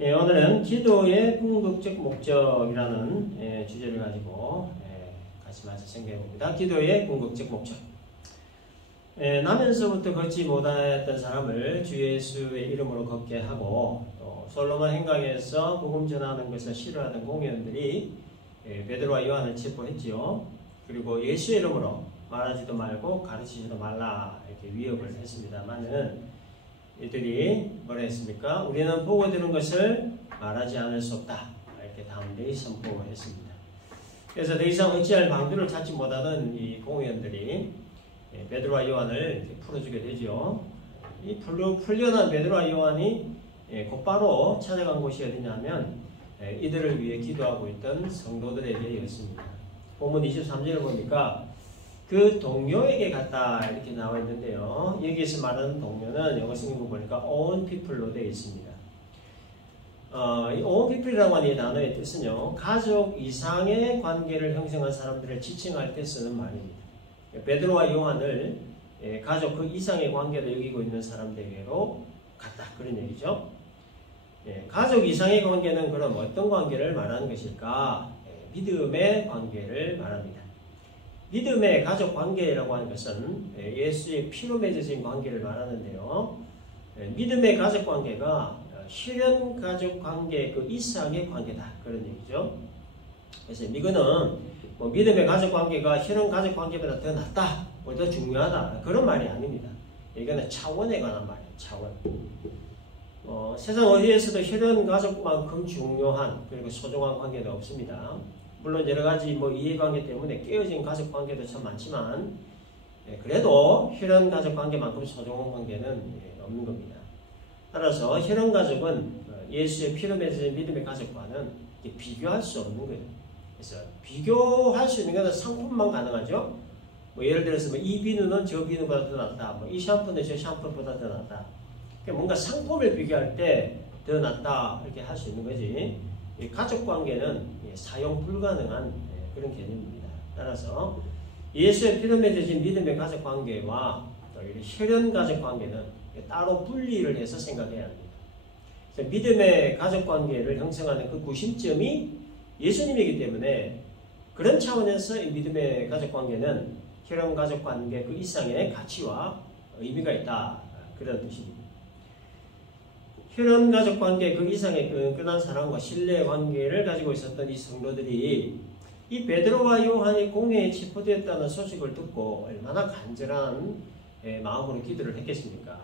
오늘은 기도의 궁극적 목적이라는 주제를 가지고 같이 말씀 생각해 봅니다. 기도의 궁극적 목적. 나면서부터 걷지 못했던 사람을 주 예수의 이름으로 걷게 하고, 또 솔로몬 행각에서 복음 전하는 것을 싫어하던 공회원들이 베드로와 요한을 체포했지요. 그리고 예수의 이름으로 말하지도 말고 가르치지도 말라 이렇게 위협을 했습니다만은, 이들이 뭐라 했습니까? 우리는 보고 들은 것을 말하지 않을 수 없다 이렇게 담대히 선포했습니다. 그래서 더 이상 어찌할 방도를 찾지 못하던 이 공회원들이 베드로와 요한을 풀어주게 되죠. 이 풀려난 베드로와 요한이 곧바로 찾아간 곳이 어디냐면 이들을 위해 기도하고 있던 성도들에게였습니다. 본문 23절을 보니까 그 동료에게 갔다 이렇게 나와 있는데요. 여기에서 말하는 동료는 영어 성경 보니까 own people로 되어 있습니다. 이 own people이라고 하는 이 단어의 뜻은요, 가족 이상의 관계를 형성한 사람들을 지칭할 때 쓰는 말입니다. 베드로와 요한을 가족 그 이상의 관계를 여기고 있는 사람들에게로 갔다 그런 얘기죠. 가족 이상의 관계는 그럼 어떤 관계를 말하는 것일까? 믿음의 관계를 말합니다. 믿음의 가족 관계라고 하는 것은 예수의 피로 맺어진 관계를 말하는데요. 믿음의 가족 관계가 혈연 가족 관계 그 이상의 관계다 그런 얘기죠. 그래서 이거는 믿음의 가족 관계가 혈연 가족 관계보다 더 낫다, 더 중요하다 그런 말이 아닙니다. 이거는 차원에 관한 말이에요. 차원. 세상 어디에서도 혈연 가족만큼 중요한 그리고 소중한 관계는 없습니다. 물론 여러 가지 이해관계 때문에 깨어진 가족 관계도 참 많지만, 그래도 혈연 가족 관계만큼 소중한 관계는 없는 겁니다. 따라서 혈연 가족은 예수의 피로 맺어진 믿음의 가족과는 비교할 수 없는 거예요. 그래서 비교할 수 있는 것은 상품만 가능하죠. 예를 들어서 이 비누는 저 비누보다 더 낫다, 이 샴푸는 저 샴푸보다 더 낫다. 그러니까 뭔가 상품을 비교할 때 더 낫다 이렇게 할 수 있는 거지. 이 가족 관계는 사용 불가능한 그런 개념입니다. 따라서 예수의 피로 맺어진 믿음의 가족 관계와 혈연 가족 관계는 따로 분리를 해서 생각해야 합니다. 믿음의 가족 관계를 형성하는 그 구심점이 예수님이기 때문에, 그런 차원에서 이 믿음의 가족 관계는 혈연 가족 관계 그 이상의 가치와 의미가 있다 그런 뜻입니다. 혈연 가족 관계 그 이상의 끈끈한 사랑과 신뢰 관계를 가지고 있었던 이 성도들이 이 베드로와 요한이 공회에 체포되었다는 소식을 듣고 얼마나 간절한 마음으로 기도를 했겠습니까?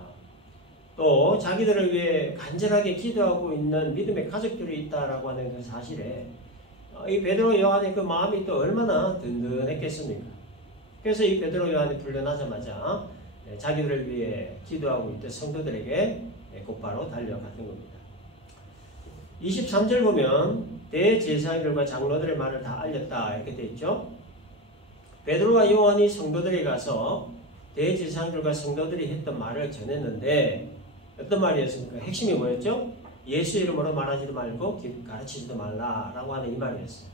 또 자기들을 위해 간절하게 기도하고 있는 믿음의 가족들이 있다라고 하는 그 사실에 이 베드로 요한의 그 마음이 또 얼마나 든든했겠습니까? 그래서 이 베드로 요한이 풀려나자마자 자기들을 위해 기도하고 있던 성도들에게 곧바로 달려갔던 겁니다. 23절 보면 대제사장들과 장로들의 말을 다 알렸다 이렇게 되어 있죠. 베드로와 요한이 성도들에게 가서 대제사장들과 성도들이 했던 말을 전했는데 어떤 말이었습니까? 핵심이 뭐였죠? 예수 이름으로 말하지도 말고 가르치지도 말라라고 하는 이 말이었어요.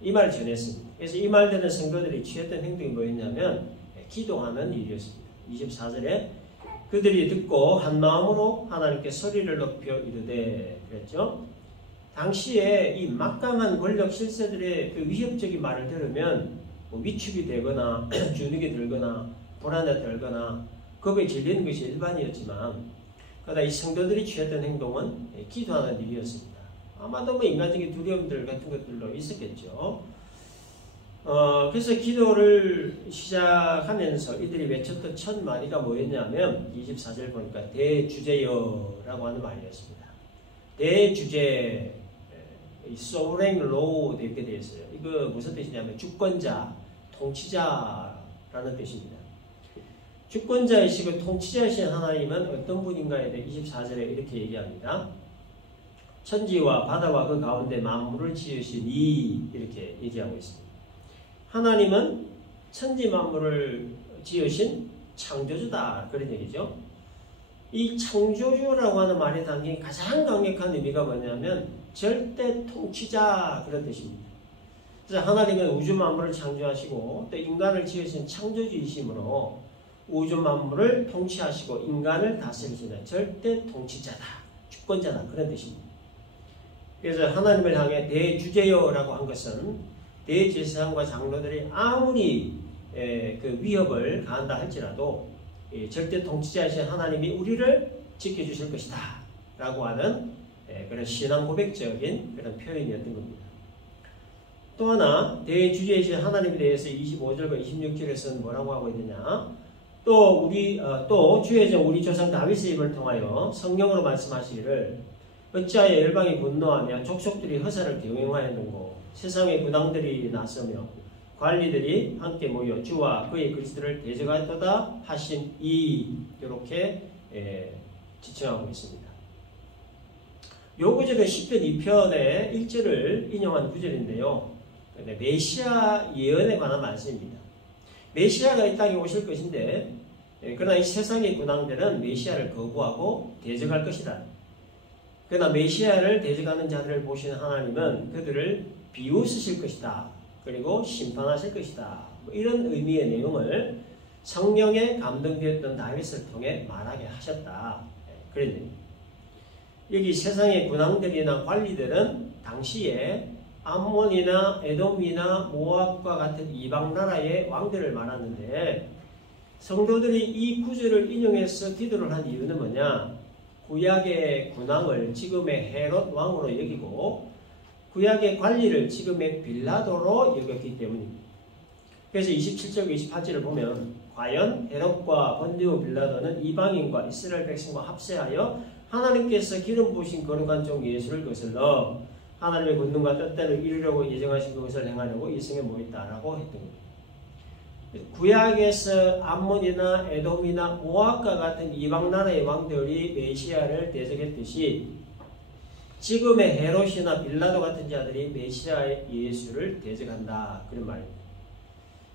이 말을 전했습니다. 그래서 이 말 듣는 성도들이 취했던 행동이 뭐였냐면 기도하는 일이었습니다. 24절에 그들이 듣고 한 마음으로 하나님께 소리를 높여 이르되 그랬죠. 당시에 이 막강한 권력 실세들의 그 위협적인 말을 들으면 위축이 되거나 주눅이 들거나 불안에 떨거나 겁에 질리는 것이 일반이었지만, 그러나 이 성도들이 취했던 행동은 기도하는 일이었습니다. 아마도 인간적인 두려움들 같은 것들도 있었겠죠. 그래서 기도를 시작하면서 이들이 외쳤던 첫 마디가 뭐였냐면 24절 보니까 대주제여라고 하는 말이었습니다. 대주제, sovereign lord 이렇게 되어 있어요. 이거 무슨 뜻이냐면 주권자, 통치자라는 뜻입니다. 주권자이시고 통치자이신 하나님은 어떤 분인가에 대해 24절에 이렇게 얘기합니다. 천지와 바다와 그 가운데 만물을 지으시니 이렇게 얘기하고 있습니다. 하나님은 천지 만물을 지으신 창조주다 그런 얘기죠. 이 창조주라고 하는 말에 담긴 가장 강력한 의미가 뭐냐면 절대 통치자 그런 뜻입니다. 그래서 하나님은 우주 만물을 창조하시고 또 인간을 지으신 창조주이시므로 우주 만물을 통치하시고 인간을 다스리시는 절대 통치자다, 주권자다 그런 뜻입니다. 그래서 하나님을 향해 대주제여라고 한 것은 대제사장과 장로들이 아무리 그 위협을 가한다 할지라도 절대 통치자이신 하나님이 우리를 지켜주실 것이다 라고 하는 그런 신앙 고백적인 그런 표현이었던 겁니다. 또 하나 대주제이신 하나님에 대해서 25절과 26절에서는 뭐라고 하고 있느냐, 또 주의 종 우리 조상 다윗의 입을 통하여 성령으로 말씀하시기를 어찌하여 열방이 분노하며 족속들이 허사를 경영하였는고 세상의 군왕들이 나서며 관리들이 함께 모여 주와 그의 그리스도를 대적하였도다 하신 이렇게 지칭하고 있습니다. 요 구절은 시편 2편의 1절을 인용한 구절인데요. 메시아 예언에 관한 말씀입니다. 메시아가 이 땅에 오실 것인데 그러나 이 세상의 군왕들은 메시아를 거부하고 대적할 것이다. 그러나 메시아를 대적하는 자들을 보시는 하나님은 그들을 비웃으실 것이다. 그리고 심판하실 것이다. 이런 의미의 내용을 성령에 감동되었던 다윗을 통해 말하게 하셨다. 그런데 여기 세상의 군왕들이나 관리들은 당시에 암몬이나 에돔이나 모압과 같은 이방 나라의 왕들을 말하는데, 성도들이 이 구절을 인용해서 기도를 한 이유는 뭐냐? 구약의 군왕을 지금의 헤롯 왕으로 여기고 구약의 관리를 지금의 빌라도로 여겼기 때문입니다. 그래서 27절 28절을 보면 과연 헤롯과 본디오 빌라도는 이방인과 이스라엘 백성과 합세하여 하나님께서 기름 부으신 거룩한 종 예수를 거슬러 하나님의 권능과 뜻대로 이루려고 예정하신 그것을 행하려고 이 성에 모였다라고 했던 겁니다. 구약에서 암몬이나 에돔이나 모압과 같은 이방 나라의 왕들이 메시아를 대적했듯이 지금의 헤롯이나 빌라도 같은 자들이 메시아의 예수를 대적한다, 그런 말입니다.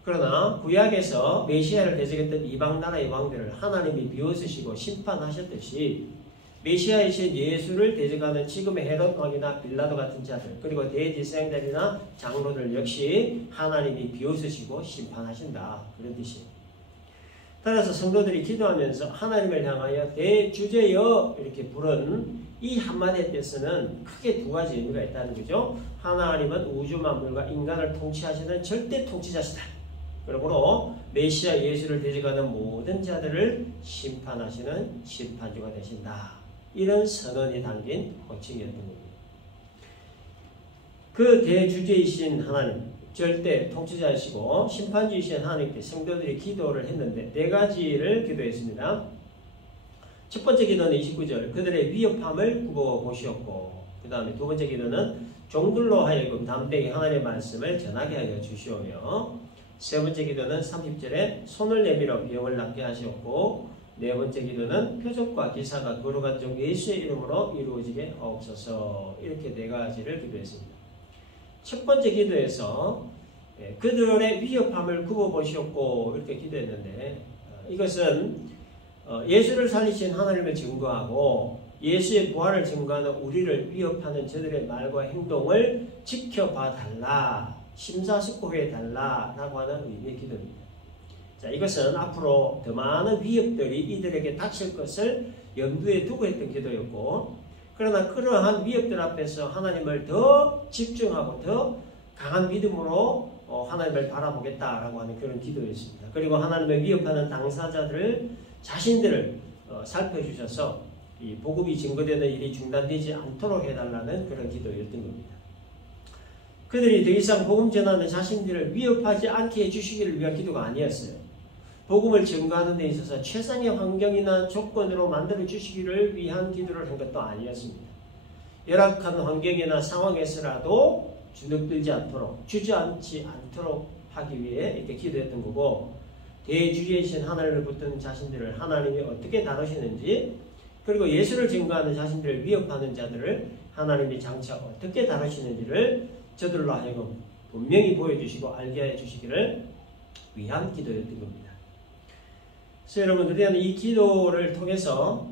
그러나 구약에서 메시아를 대적했던 이방 나라의 왕들을 하나님이 비웃으시고 심판하셨듯이 메시아이신 예수를 대적하는 지금의 헤롯 왕이나 빌라도 같은 자들, 그리고 대제사장들이나 장로들 역시 하나님이 비웃으시고 심판하신다, 그런 뜻이에요. 따라서 성도들이 기도하면서 하나님을 향하여 대주제여 이렇게 부른 이 한마디의 뜻은 크게 두 가지 의미가 있다는 거죠. 하나님은 우주 만물과 인간을 통치하시는 절대 통치자시다. 그러므로 메시아 예수를 대적하는 모든 자들을 심판하시는 심판주가 되신다. 이런 선언이 담긴 호칭이었던 겁니다. 그 대주제이신 하나님, 절대 통치자이시고 심판주이신 하나님께 성도들이 기도를 했는데 네 가지를 기도했습니다. 첫 번째 기도는 29절, 그들의 위협함을 굽어보시었고, 그 다음에 두 번째 기도는 종들로 하여금 담대히 하나님의 말씀을 전하게 하여 주시오며, 세 번째 기도는 30절에 손을 내밀어 병을 낫게 하셨고, 네 번째 기도는 표적과 기사가 거룩한 종 예수의 이름으로 이루어지게 하옵소서. 이렇게 네 가지를 기도했습니다. 첫 번째 기도에서 그들의 위협함을 굽어보시었고 이렇게 기도했는데, 이것은 예수를 살리신 하나님을 증거하고 예수의 부활을 증거하는 우리를 위협하는 저들의 말과 행동을 지켜봐 달라, 심사숙고해 달라라고 하는 의미의 기도입니다. 자, 이것은 앞으로 더 많은 위협들이 이들에게 닥칠 것을 염두에 두고 했던 기도였고, 그러나 그러한 위협들 앞에서 하나님을 더 집중하고 더 강한 믿음으로 하나님을 바라보겠다라고 하는 그런 기도였습니다. 그리고 하나님을 위협하는 당사자들 자신들을 살펴주셔서 이 복음이 증거되는 일이 중단되지 않도록 해달라는 그런 기도였던 겁니다. 그들이 더 이상 복음 전하는 자신들을 위협하지 않게 해주시기를 위한 기도가 아니었어요. 복음을 증거하는 데 있어서 최상의 환경이나 조건으로 만들어 주시기를 위한 기도를 한 것도 아니었습니다. 열악한 환경이나 상황에서라도 주눅들지 않도록, 주저앉지 않도록 하기 위해 이렇게 기도했던 거고, 대주제이신 하나님을 붙든 자신들을 하나님이 어떻게 다루시는지, 그리고 예수를 증거하는 자신들을 위협하는 자들을 하나님이 장차 어떻게 다루시는지를 저들로 하여금 분명히 보여주시고 알게 해주시기를 위한 기도였던 겁니다. 그래서 여러분, 우리는 이 기도를 통해서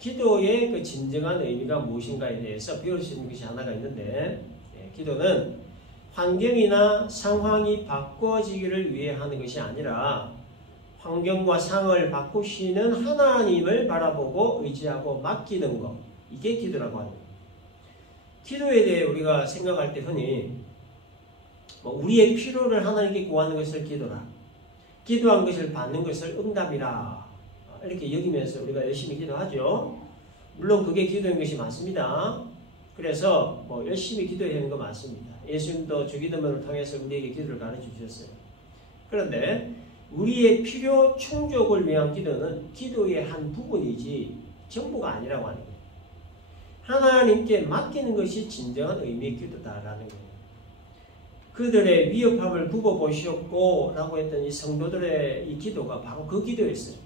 기도의 그 진정한 의미가 무엇인가에 대해서 배울 수 있는 것이 하나가 있는데, 기도는 환경이나 상황이 바꿔지기를 위해 하는 것이 아니라 환경과 상황을 바꾸시는 하나님을 바라보고 의지하고 맡기는 것, 이게 기도라고 합니다. 기도에 대해 우리가 생각할 때 흔히 우리의 필요를 하나님께 구하는 것을 기도라. 기도한 것을 받는 것을 응답이라. 이렇게 여기면서 우리가 열심히 기도하죠. 물론 그게 기도인 것이 맞습니다. 그래서 열심히 기도해야 하는 거 맞습니다. 예수님도 주기도문을 통해서 우리에게 기도를 가르쳐 주셨어요. 그런데 우리의 필요 충족을 위한 기도는 기도의 한 부분이지 전부가 아니라고 하는 거예요. 하나님께 맡기는 것이 진정한 의미의 기도다라는 거예요. 그들의 위협함을 두고 보시옵고 라고 했던 이 성도들의 이 기도가 바로 그 기도였어요.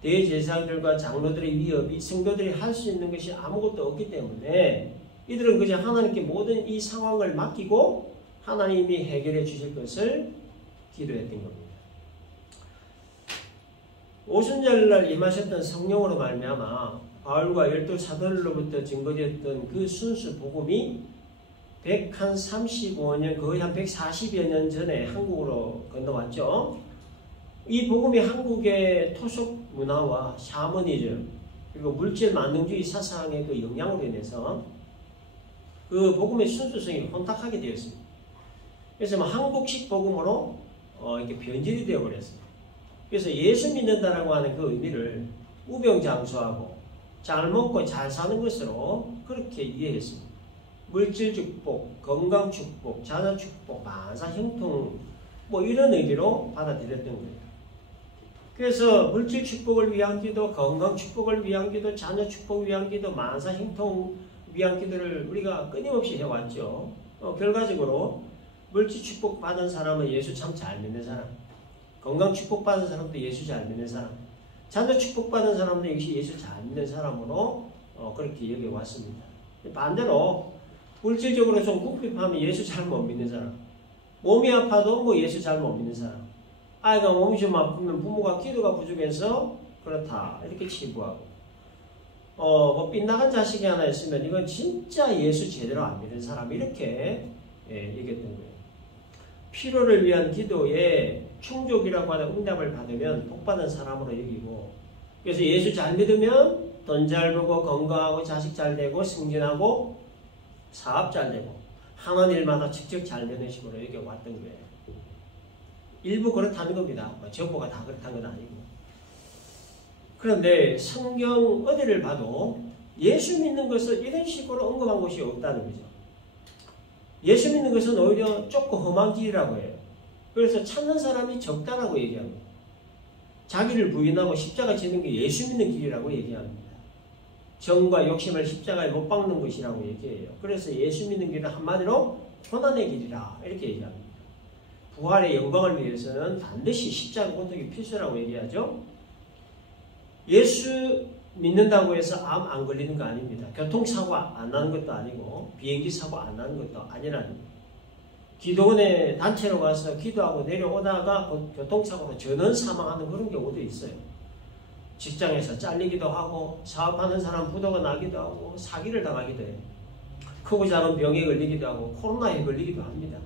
대제사장들과 장로들의 위협이 성도들이 할 수 있는 것이 아무것도 없기 때문에 이들은 그저 하나님께 모든 이 상황을 맡기고 하나님이 해결해 주실 것을 기도했던 겁니다. 오순절날 임하셨던 성령으로 말미암아 바울과 12사도들로부터 증거되었던 그 순수 복음이 135년, 거의 한 140여 년 전에 한국으로 건너왔죠. 이 복음이 한국의 토속 문화와 샤머니즘, 그리고 물질 만능주의 사상의 그 영향으로 인해서 그 복음의 순수성이 혼탁하게 되었습니다. 그래서 한국식 복음으로 이렇게 변질이 되어버렸어요. 그래서 예수 믿는다라고 하는 그 의미를 우병장수하고 잘 먹고 잘 사는 것으로 그렇게 이해했습니다. 물질 축복, 건강 축복, 자녀 축복, 만사 형통 이런 의미로 받아들였던 거예요. 그래서 물질 축복을 위한 기도, 건강 축복을 위한 기도, 자녀 축복을 위한 기도, 만사 형통 위한 기도를 우리가 끊임없이 해왔죠. 결과적으로 물질 축복 받은 사람은 예수 참 잘 믿는 사람, 건강 축복 받은 사람도 예수 잘 믿는 사람, 자녀 축복 받은 사람도 역시 예수 잘 믿는 사람으로 그렇게 여겨왔습니다. 반대로 물질적으로 좀 궁핍하면 예수 잘 못 믿는 사람, 몸이 아파도 예수 잘 못 믿는 사람, 아이가 몸이 좀 아프면 부모가 기도가 부족해서 그렇다 이렇게 치부하고, 빗나간 자식이 하나 있으면 이건 진짜 예수 제대로 안 믿는 사람 이렇게 얘기했던 거예요. 필요를 위한 기도에 충족이라고 하는 응답을 받으면 복받은 사람으로 여기고, 그래서 예수 잘 믿으면 돈 잘 벌고 건강하고 자식 잘 되고 승진하고 사업 잘 되고 하는 일마다 직접 잘 되는 식으로 여겨왔던 거예요. 일부 그렇다는 겁니다. 전부가 다 그렇다는 건 아니고. 그런데 성경 어디를 봐도 예수 믿는 것을 이런 식으로 언급한 곳이 없다는 거죠. 예수 믿는 것은 오히려 좁고 험한 길이라고 해요. 그래서 찾는 사람이 적다라고 얘기합니다. 자기를 부인하고 십자가 지는 게 예수 믿는 길이라고 얘기합니다. 정과 욕심을 십자가에 못 박는 것이라고 얘기해요. 그래서 예수 믿는 길은 한마디로 고난의 길이라 이렇게 얘기합니다. 부활의 영광을 위해서는 반드시 십자가 고통이 필수라고 얘기하죠. 예수 믿는다고 해서 암 안 걸리는 거 아닙니다. 교통사고 안 나는 것도 아니고 비행기 사고 안 나는 것도 아니라는 거예요. 기도원에 단체로 가서 기도하고 내려오다가 교통사고로 전원 사망하는 그런 경우도 있어요. 직장에서 잘리기도 하고 사업하는 사람 부도가 나기도 하고 사기를 당하기도 해요. 크고 작은 병에 걸리기도 하고 코로나에 걸리기도 합니다.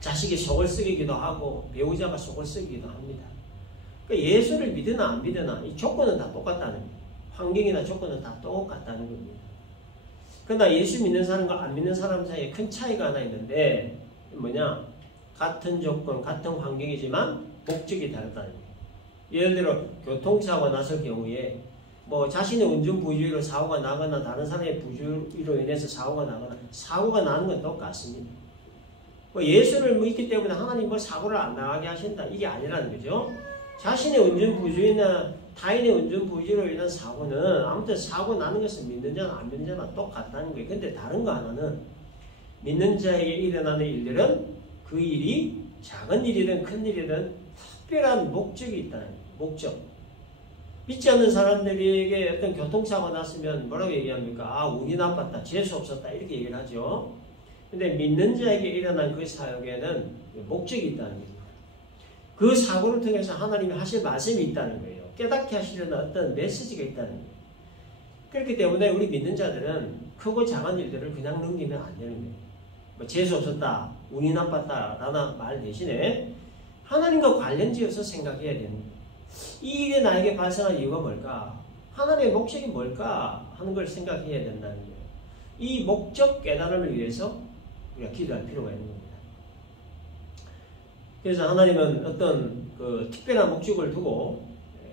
자식이 속을 썩이기도 하고 배우자가 속을 썩이기도 합니다. 그러니까 예수를 믿으나 안 믿으나 이 조건은 다 똑같다는 거예요. 환경이나 조건은 다 똑같다는 겁니다. 그러나 예수 믿는 사람과 안 믿는 사람 사이에 큰 차이가 하나 있는데 뭐냐? 같은 조건, 같은 환경이지만 목적이 다르다는 거예요. 예를 들어 교통사고가 났을 경우에 자신의 운전 부주의로 사고가 나거나 다른 사람의 부주의로 인해서 사고가 나거나 사고가 나는 건 똑같습니다. 예수를 믿기 때문에 하나님 사고를 안 나가게 하신다 이게 아니라는 거죠. 자신의 운전 부주의나 타인의 운전 부주의로 인한 사고는 아무튼 사고 나는 것은 믿는 자나 안 믿는 자나 똑같다는 거예요. 근데 다른 거 하나는 믿는 자에게 일어나는 일들은 그 일이 작은 일이든 큰 일이든 특별한 목적이 있다는 거예요. 목적. 믿지 않는 사람들에게 어떤 교통사고가 났으면 뭐라고 얘기합니까? 운이 나빴다, 재수 없었다 이렇게 얘기를 하죠. 근데 믿는 자에게 일어난 그 사역에는 목적이 있다는 거예요. 그 사고를 통해서 하나님이 하실 말씀이 있다는 거예요. 깨닫게 하시려는 어떤 메시지가 있다는 거예요. 그렇기 때문에 우리 믿는 자들은 크고 작은 일들을 그냥 넘기면 안 되는 거예요. 재수 없었다, 운이 나빴다 라는 말 대신에 하나님과 관련지어서 생각해야 되는 거예요. 이 일이 나에게 발생한 이유가 뭘까? 하나님의 목적이 뭘까? 하는 걸 생각해야 된다는 거예요. 이 목적 깨달음을 위해서 우리가 기도할 필요가 있는 겁니다. 그래서 하나님은 어떤 그 특별한 목적을 두고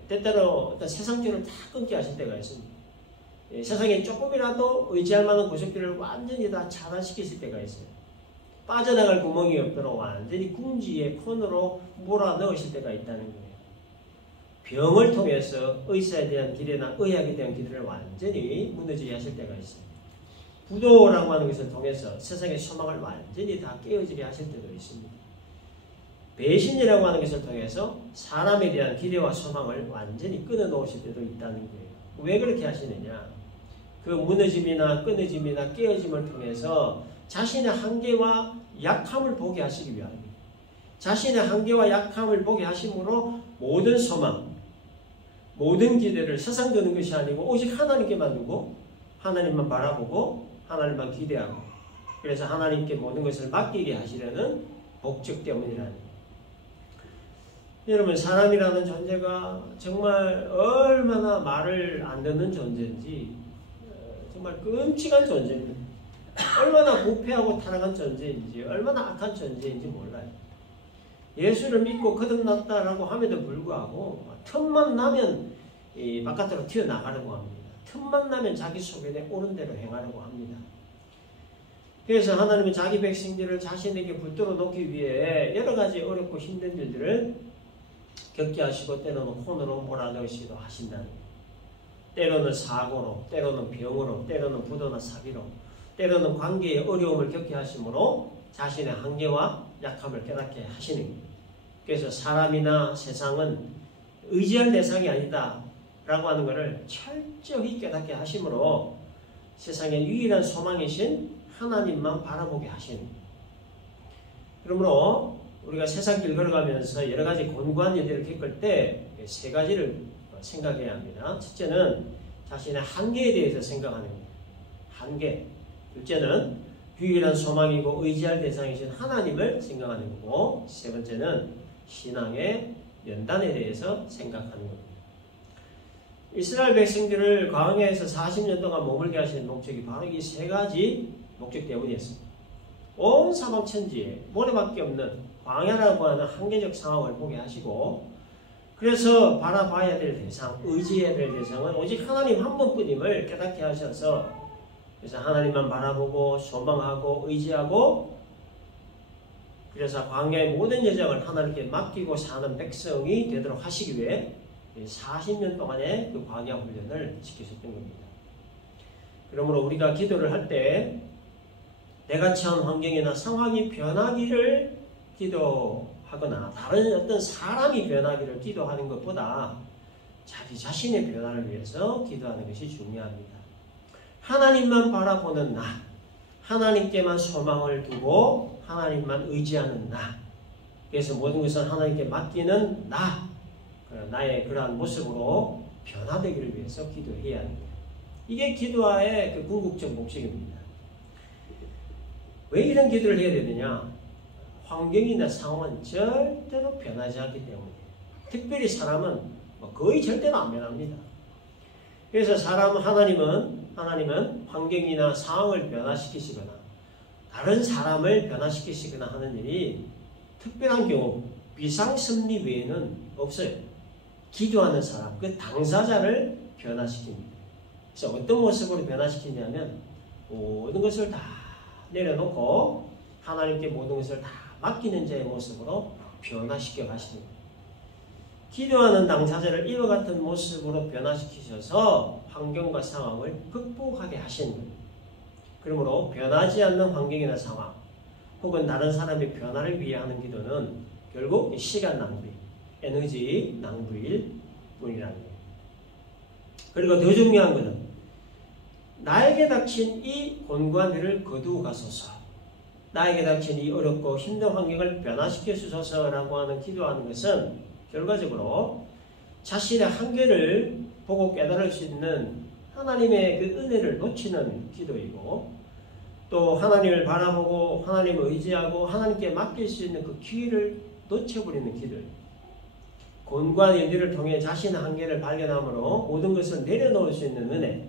때때로 어떤 세상적으로 다 끊게 하실 때가 있습니다. 세상에 조금이라도 의지할 만한 구석들을 완전히 다 차단시키실 때가 있어요. 빠져나갈 구멍이 없도록 완전히 궁지의 코너로 몰아넣으실 때가 있다는 거예요. 병을 통해서 의사에 대한 기대나 의학에 대한 기대를 완전히 무너지게 하실 때가 있어요. 부도라고 하는 것을 통해서 세상의 소망을 완전히 다 깨어지게 하실 때도 있습니다. 배신이라고 하는 것을 통해서 사람에 대한 기대와 소망을 완전히 끊어놓으실 때도 있다는 거예요. 왜 그렇게 하시느냐? 그 무너짐이나 끊어짐이나 깨어짐을 통해서 자신의 한계와 약함을 보게 하시기 위함입니다. 자신의 한계와 약함을 보게 하심으로 모든 소망, 모든 기대를 세상 두는 것이 아니고 오직 하나님께만 두고 하나님만 바라보고 하나님만 기대하고 그래서 하나님께 모든 것을 맡기게 하시려는 목적 때문이라는 여러분 사람이라는 존재가 정말 얼마나 말을 안 듣는 존재인지 정말 끔찍한 존재입니다. 얼마나 부패하고 타락한 존재인지 얼마나 악한 존재인지 몰라요. 예수를 믿고 거듭났다라고 함에도 불구하고 틈만 나면 이 바깥으로 튀어나가려고 합니다. 틈만 나면 자기 소견에 옳은 대로 행하려고 합니다. 그래서 하나님은 자기 백성들을 자신에게 붙들어 놓기 위해 여러 가지 어렵고 힘든 일들을 겪게 하시고 때로는 코너로 몰아넣으시기도 하신다는 거예요. 때로는 사고로, 때로는 병으로, 때로는 부도나 사기로, 때로는 관계의 어려움을 겪게 하심으로 자신의 한계와 약함을 깨닫게 하시는 거예요. 그래서 사람이나 세상은 의지할 대상이 아니다 라고 하는 것을 철저히 깨닫게 하심으로 세상의 유일한 소망이신 하나님만 바라보게 하시는 거예요. 그러므로 우리가 세상 길 걸어가면서 여러 가지 곤고한 일들을 겪을 때 세 가지를 생각해야 합니다. 첫째는 자신의 한계에 대해서 생각하는 거예요. 한계. 둘째는 유일한 소망이고 의지할 대상이신 하나님을 생각하는 거고 세 번째는 신앙의 연단에 대해서 생각하는 겁니다. 이스라엘 백성들을 광야에서 40년 동안 머물게 하시는 목적이 바로 이 세 가지 목적 때문이었습니다. 온 사방 천지에 모래밖에 없는 광야라고 하는 한계적 상황을 보게 하시고 그래서 바라봐야 될 대상, 의지해야 될 대상은 오직 하나님 한 분뿐임을 깨닫게 하셔서 그래서 하나님만 바라보고 소망하고 의지하고 그래서 광야의 모든 여정을 하나님께 맡기고 사는 백성이 되도록 하시기 위해 40년 동안의 그 광야 훈련을 지키셨던 겁니다. 그러므로 우리가 기도를 할 때 내가 처한 환경이나 상황이 변하기를 기도하거나 다른 어떤 사람이 변하기를 기도하는 것보다 자기 자신의 변화를 위해서 기도하는 것이 중요합니다. 하나님만 바라보는 나, 하나님께만 소망을 두고 하나님만 의지하는 나, 그래서 모든 것을 하나님께 맡기는 나, 나의 그러한 모습으로 변화되기를 위해서 기도해야 합니다. 이게 기도의 그 궁극적 목적입니다. 왜 이런 기도를 해야 되느냐? 환경이나 상황은 절대로 변하지 않기 때문이에요. 특별히 사람은 거의 절대로 안 변합니다. 그래서 하나님은 환경이나 상황을 변화시키시거나 다른 사람을 변화시키시거나 하는 일이 특별한 경우 비상섭리 외에는 없어요. 기도하는 사람, 그 당사자를 변화시킵니다. 그래서 어떤 모습으로 변화시키냐면 모든 것을 다 내려놓고 하나님께 모든 것을 다 맡기는 자의 모습으로 변화시켜 가시는 거예요. 기도하는 당사자를 이와 같은 모습으로 변화시키셔서 환경과 상황을 극복하게 하시는 거예요. 그러므로 변하지 않는 환경이나 상황 혹은 다른 사람의 변화를 위해 하는 기도는 결국 시간 낭비, 에너지 낭비일 뿐이라는 거예요. 그리고 더 중요한 것은 나에게 닥친 이 곤고한 일을 거두어 가소서, 나에게 닥친 이 어렵고 힘든 환경을 변화시켜 주소서라고 하는 기도하는 것은 결과적으로 자신의 한계를 보고 깨달을 수 있는 하나님의 그 은혜를 놓치는 기도이고 또 하나님을 바라보고 하나님을 의지하고 하나님께 맡길 수 있는 그 기회를 놓쳐버리는 기도입니다. 곤고한 일들을 통해 자신의 한계를 발견함으로 모든 것을 내려놓을 수 있는 은혜,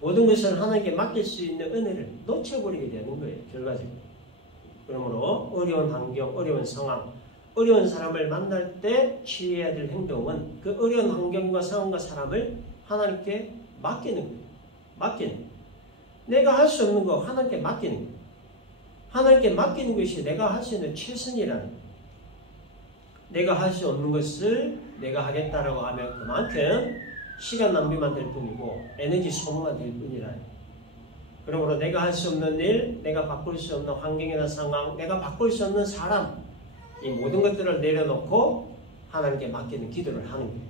모든 것을 하나님께 맡길 수 있는 은혜를 놓쳐버리게 되는 거예요. 결과적으로. 그러므로 어려운 환경, 어려운 상황, 어려운 사람을 만날 때 취해야 될 행동은 그 어려운 환경과 상황과 사람을 하나님께 맡기는 거예요. 맡기는 거예요. 내가 할 수 없는 거 하나님께 맡기는 거예요. 하나님께 맡기는 것이 내가 할 수 있는 최선이라는 거예요. 내가 할 수 없는 것을 내가 하겠다라고 하면 그만큼 시간 낭비만 될 뿐이고 에너지 소모만 될 뿐이라. 그러므로 내가 할 수 없는 일, 내가 바꿀 수 없는 환경이나 상황, 내가 바꿀 수 없는 사람, 이 모든 것들을 내려놓고 하나님께 맡기는 기도를 하는 거예요.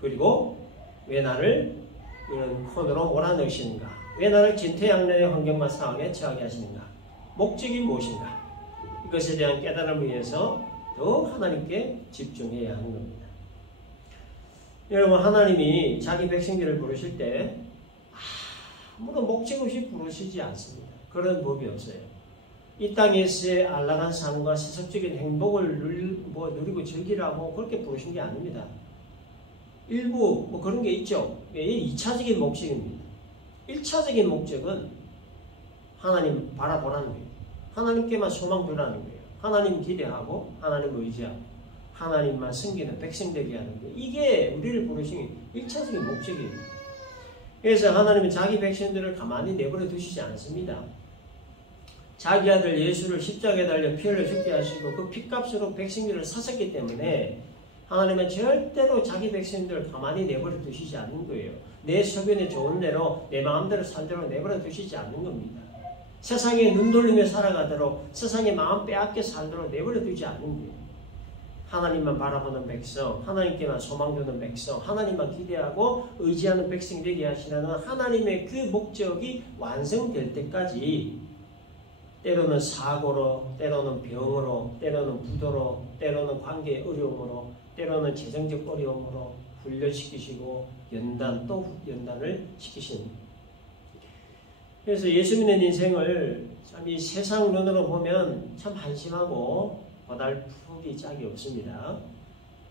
그리고 왜 나를 이런 코너로 몰아넣으시는가? 왜 나를 진퇴양난의 환경과 상황에 처하게 하시는가? 목적이 무엇인가? 이것에 대한 깨달음을 위해서 더욱 하나님께 집중해야 하는 겁니다. 여러분, 하나님이 자기 백성들을 부르실 때 아무런 목적 없이 부르시지 않습니다. 그런 법이 없어요. 이 땅에서의 안락한 삶과 세속적인 행복을 누리고 즐기라고 그렇게 부르신 게 아닙니다. 일부 그런 게 있죠. 이 2차적인 목적입니다. 1차적인 목적은 하나님 바라보라는 거예요. 하나님께만 소망 두라는 거예요. 하나님 기대하고 하나님 의지하고 하나님만 섬기는 백성 되게 하는 거예요. 이게 우리를 부르신 1차적인 목적이에요. 그래서 하나님은 자기 백성들을 가만히 내버려 두시지 않습니다. 자기 아들 예수를 십자가에 달려 피 흘려 죽게 하시고 그 피값으로 백성들을 사셨기 때문에 하나님은 절대로 자기 백성들을 가만히 내버려 두시지 않는 거예요. 내 소견에 좋은 대로 내 마음대로 살도록 내버려 두시지 않는 겁니다. 세상에 눈 돌리며 살아가도록 세상에 마음 빼앗겨 살도록 내버려 두지 않는 거예요. 하나님만 바라보는 백성, 하나님께만 소망 두는 백성, 하나님만 기대하고 의지하는 백성이 되게 하시라는 하나님의 그 목적이 완성될 때까지 때로는 사고로, 때로는 병으로, 때로는 부도로, 때로는 관계의 어려움으로, 때로는 재정적 어려움으로 훈련시키시고 연단 또 연단을 시키시는 거예요. 그래서 예수 믿는 인생을 참 이 세상 눈으로 보면 참 한심하고 고달프기 짝이 없습니다.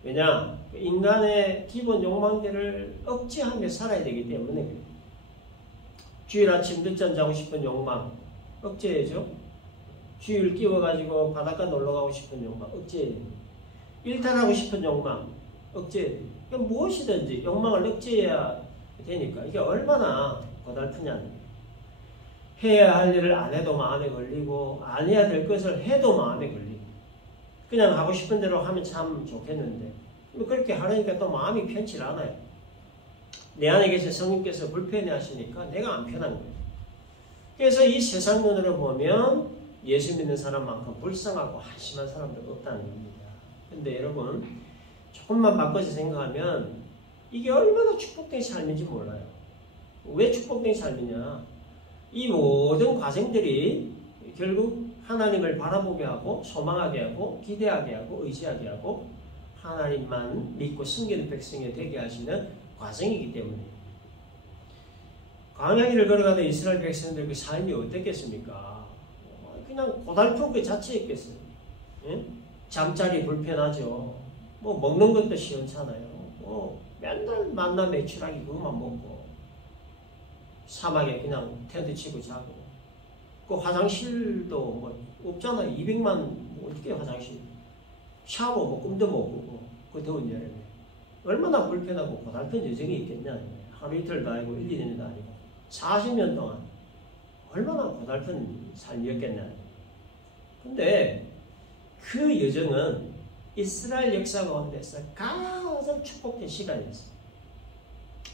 왜냐? 인간의 기본 욕망들을 억제하며 살아야 되기 때문에 그래요. 주일 아침 늦잠 자고 싶은 욕망 억제해야죠. 주일 끼워가지고 바닷가 놀러가고 싶은 욕망 억제해야 됩니다. 일탈하고 싶은 욕망 억제해야 됩니다. 그러니까 무엇이든지 욕망을 억제해야 되니까 이게 얼마나 고달프냐는 거예요. 해야 할 일을 안 해도 마음에 걸리고 안 해야 될 것을 해도 마음에 걸리고 그냥 하고 싶은 대로 하면 참 좋겠는데 그렇게 하려니까 또 마음이 편치 않아요. 내 안에 계신 성령께서 불편해 하시니까 내가 안 편한 거예요. 그래서 이 세상 눈으로 보면 예수 믿는 사람만큼 불쌍하고 한심한 사람들 없다는 겁니다. 근데 여러분 조금만 바꿔서 생각하면 이게 얼마나 축복된 삶인지 몰라요. 왜 축복된 삶이냐? 이 모든 과정들이 결국 하나님을 바라보게 하고 소망하게 하고 기대하게 하고 의지하게 하고 하나님만 믿고 섬기는 백성이 되게 하시는 과정이기 때문에 광야길을 걸어가던 이스라엘 백성들 그 삶이 어땠겠습니까? 그냥 고달픈 그 자체였겠어요. 응? 잠자리 불편하죠. 뭐 먹는 것도 시원찮아요. 뭐 맨날 만나 매출하기 그것만 먹고 사막에 그냥 텐트 치고 자고 그 화장실도 뭐 없잖아요. 200만 뭐 어떻게 화장실 샤워 뭐 꿈도 못 꾸고 그 더운 여름에 얼마나 불편하고 고달픈 여정이 있겠냐. 하루 이틀도 아니고 1, 2년도 아니고 40년 동안 얼마나 고달픈 삶이었겠냐. 근데 그 여정은 이스라엘 역사 가운데서 가장 축복된 시간이었어요.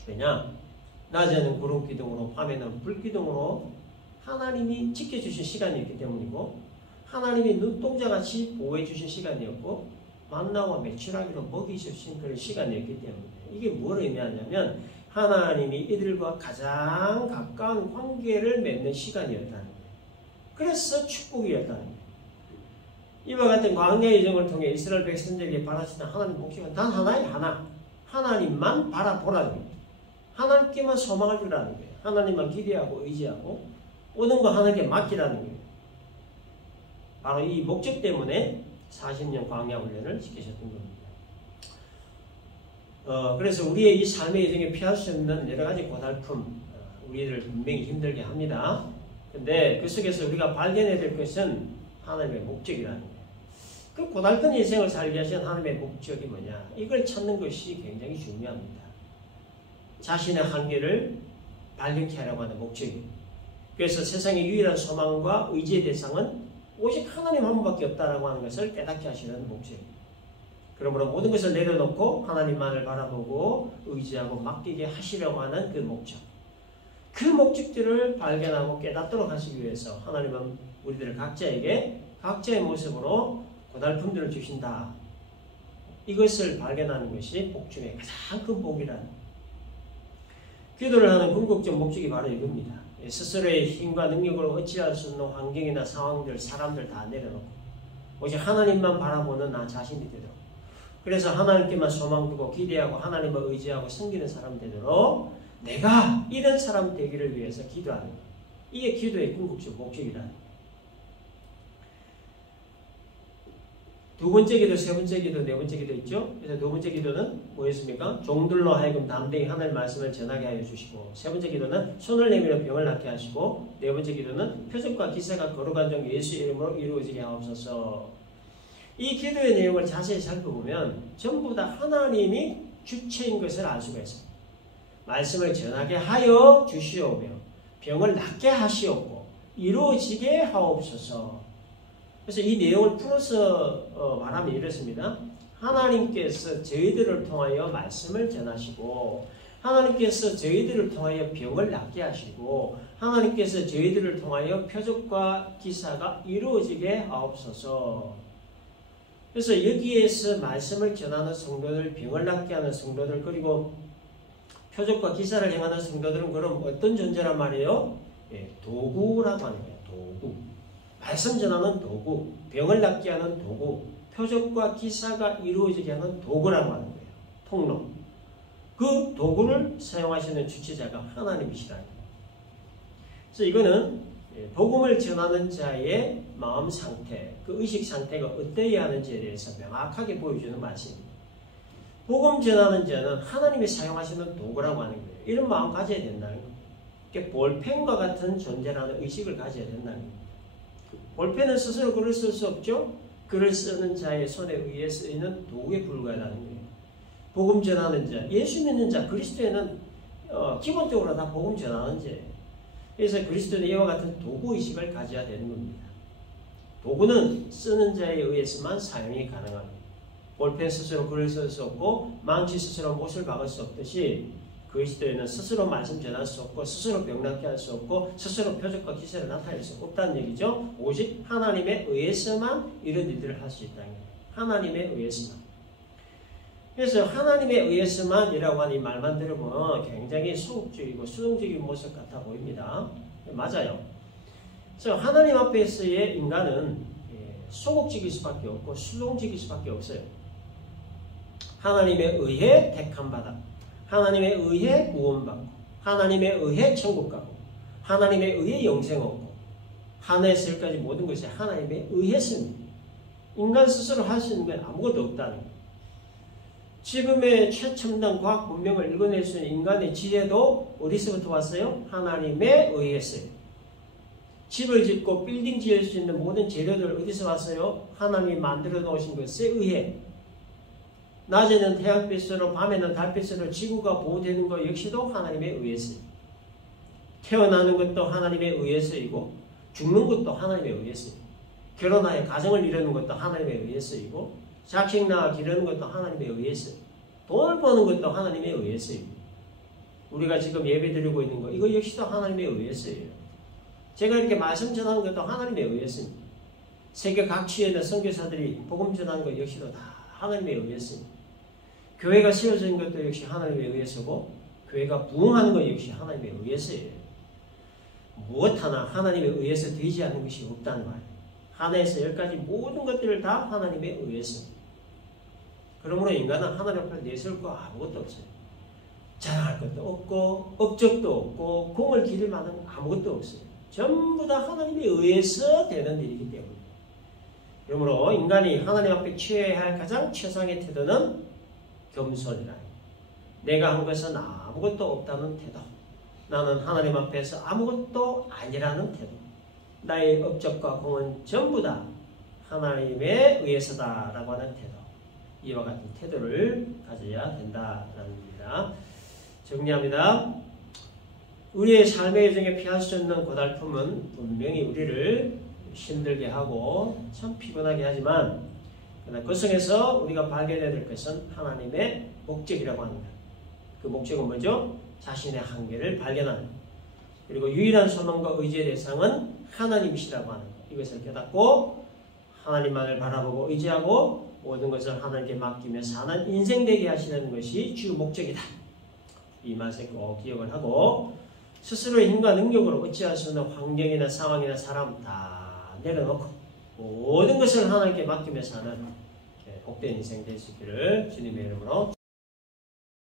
왜냐? 낮에는 구름 기둥으로 밤에는 불 기둥으로 하나님이 지켜주신 시간이었기 때문이고 하나님이 눈동자같이 보호해 주신 시간이었고 만나와 매출하기로 먹이주신 그런 시간이었기 때문에 이게 뭘 의미하냐면 하나님이 이들과 가장 가까운 관계를 맺는 시간이었다는 거예요. 그래서 축복이었다는 거예요. 이와 같은 광야 여정을 통해 이스라엘 백성들에게 바라시는 하나님 목적은 단 하나의 하나. 하나님만 바라보라는 거예요. 하나님께만 소망을 두라는 거예요. 하나님만 기대하고 의지하고 모든 거 하나님께 맡기라는 거예요. 바로 이 목적 때문에 40년 광야 훈련을 시키셨던 겁니다. 그래서 우리의 이 삶의 여정에 피할 수 없는 여러 가지 고달픔, 우리를 분명히 힘들게 합니다. 근데 그 속에서 우리가 발견해야 될 것은 하나님의 목적이라는 거예요. 그 고달픈 인생을 살게 하신 하나님의 목적이 뭐냐? 이걸 찾는 것이 굉장히 중요합니다. 자신의 한계를 발견케 하려고 하는 목적이에요. 그래서 세상의 유일한 소망과 의지의 대상은 오직 하나님 한 분밖에 없다라고 하는 것을 깨닫게 하시는 목적이에요. 그러므로 모든 것을 내려놓고 하나님만을 바라보고 의지하고 맡기게 하시려고 하는 그 목적. 그 목적들을 발견하고 깨닫도록 하시기 위해서 하나님은 우리들 각자에게 각자의 모습으로 고달픔들을 주신다. 이것을 발견하는 것이 복 중에 가장 큰 복이라는. 기도를 하는 궁극적 목적이 바로 이겁니다. 스스로의 힘과 능력을 어찌할 수 없는 환경이나 상황들, 사람들 다 내려놓고 오직 하나님만 바라보는 나 자신이 되도록. 그래서 하나님께만 소망 두고 기대하고 하나님을 의지하고 섬기는 사람 되도록 내가 이런 사람 되기를 위해서 기도하는 것. 이게 기도의 궁극적 목적이다. 두 번째 기도, 세 번째 기도, 네 번째 기도 있죠? 그래서 두 번째 기도는 뭐였습니까? 종들로 하여금 담대히 하나님 말씀을 전하게 하여 주시고, 세 번째 기도는 손을 내밀어 병을 낫게 하시고, 네 번째 기도는 표적과 기사가 거룩한 종 예수 이름으로 이루어지게 하옵소서. 이 기도의 내용을 자세히 살펴보면 전부 다 하나님이 주체인 것을 알 수가 있습니다. 말씀을 전하게 하여 주시오며 병을 낫게 하시옵고 이루어지게 하옵소서. 그래서 이 내용을 풀어서 말하면 이렇습니다. 하나님께서 저희들을 통하여 말씀을 전하시고 하나님께서 저희들을 통하여 병을 낫게 하시고 하나님께서 저희들을 통하여 표적과 기사가 이루어지게 하옵소서. 그래서 여기에서 말씀을 전하는 성도들, 병을 낫게 하는 성도들, 그리고 표적과 기사를 행하는 성도들은 그럼 어떤 존재란 말이에요? 예, 도구라고 하는 거예요. 도구. 말씀 전하는 도구, 병을 낫게 하는 도구, 표적과 기사가 이루어지게 하는 도구라고 하는 거예요. 통로. 그 도구를 사용하시는 주체자가 하나님이시라는 거예요. 그래서 이거는 복음을 전하는 자의 마음 상태, 그 의식 상태가 어떠해야 하는지에 대해서 명확하게 보여주는 말씀입니다. 복음 전하는 자는 하나님이 사용하시는 도구라고 하는 거예요. 이런 마음 가져야 된다는 거예요. 볼펜과 같은 존재라는 의식을 가져야 된다는 거예요. 볼펜은 스스로 글을 쓸 수 없죠. 글을 쓰는 자의 손에 의해 쓰이는 도구에 불과하다는 거예요. 복음 전하는 자, 예수 믿는 자, 그리스도에는 기본적으로 다 복음 전하는 자예요. 그래서 그리스도는 이와 같은 도구의식을 가져야 되는 겁니다. 도구는 쓰는 자에 의해서만 사용이 가능합니다. 볼펜 스스로 글을 쓸 수 없고 망치 스스로 못을 박을 수 없듯이 그리스도에는 스스로 말씀 전할 수 없고 스스로 병낫게 할 수 없고 스스로 표적과 기사를 나타낼 수 없다는 얘기죠. 오직 하나님에 의해서만 이런 일들을 할 수 있다는 거예요. 하나님에 의해서만. 그래서 하나님에 의해서만이라고 하는 이 말만 들으면 굉장히 소극적이고 수동적인 모습 같아 보입니다. 맞아요. 그래서 하나님 앞에서의 인간은 소극적일 수밖에 없고 수동적일 수밖에 없어요. 하나님에 의해 택함 받아, 하나님에 의해 구원받고, 하나님에 의해 천국 가고, 하나님에 의해 영생 얻고, 하늘에서 여기까지 모든 것이 하나님에 의해서입니다. 인간 스스로 할 수 있는 건 아무것도 없다는 거예요. 지금의 최첨단 과학 문명을 읽어낼 수 있는 인간의 지혜도 어디서부터 왔어요? 하나님에 의해서요. 집을 짓고 빌딩 지을 수 있는 모든 재료들 어디서 왔어요? 하나님이 만들어 놓으신 것에 의해. 낮에는 태양빛으로 밤에는 달빛으로 지구가 보호되는 것 역시도 하나님에 의해서요. 태어나는 것도 하나님에 의해서이고 죽는 것도 하나님에 의해서요. 결혼하여 가정을 이루는 것도 하나님에 의해서이고 자식 낳아 기르는 것도 하나님에 의해서요. 돈을 버는 것도 하나님에 의해서요. 우리가 지금 예배 드리고 있는 것 이거 역시도 하나님에 의해서요. 제가 이렇게 말씀 전하는 것도 하나님에 의해서입니다. 세계 각지에 있는 선교사들이 복음 전하는 것 역시도 다 하나님에 의해서입니다. 교회가 세워진 것도 역시 하나님에 의해서고 교회가 부흥하는 것 역시 하나님에 의해서예요. 무엇 하나 하나님에 의해서 되지 않는 것이 없다는 말이에요. 하나에서 열까지 모든 것들을 다 하나님에 의해서입니다. 그러므로 인간은 하나님 앞에 내세울 거 아무것도 없어요. 자랑할 것도 없고 업적도 없고 공을 기를 만한 아무것도 없어요. 전부 다 하나님에 의해서 되는 일이기 때문에. 그러므로 인간이 하나님 앞에 취해야 할 가장 최상의 태도는 겸손이라. 내가 한 것은 아무것도 없다는 태도. 나는 하나님 앞에서 아무것도 아니라는 태도. 나의 업적과 공은 전부 다 하나님에 의해서다라고 하는 태도. 이와 같은 태도를 가져야 된다라는 겁니다. 정리합니다. 우리의 삶의 여정에 피할 수 없는 고달픔은 분명히 우리를 힘들게 하고 참 피곤하게 하지만 그러나 그 속에서 우리가 발견해야 될 것은 하나님의 목적이라고 합니다. 그 목적은 뭐죠? 자신의 한계를 발견하는 것. 그리고 유일한 소망과 의지의 대상은 하나님이시라고 하는 것. 이것을 깨닫고 하나님만을 바라보고 의지하고 모든 것을 하나님께 맡기며 사는 인생 되게 하시는 것이 주 목적이다. 이 맛을 꼭 기억을 하고 스스로의 힘과 능력으로 어찌할 수 없는 환경이나 상황이나 사람 다 내려놓고 모든 것을 하나님께 맡기며 사는 복된 인생 될 수 있기를 주님의 이름으로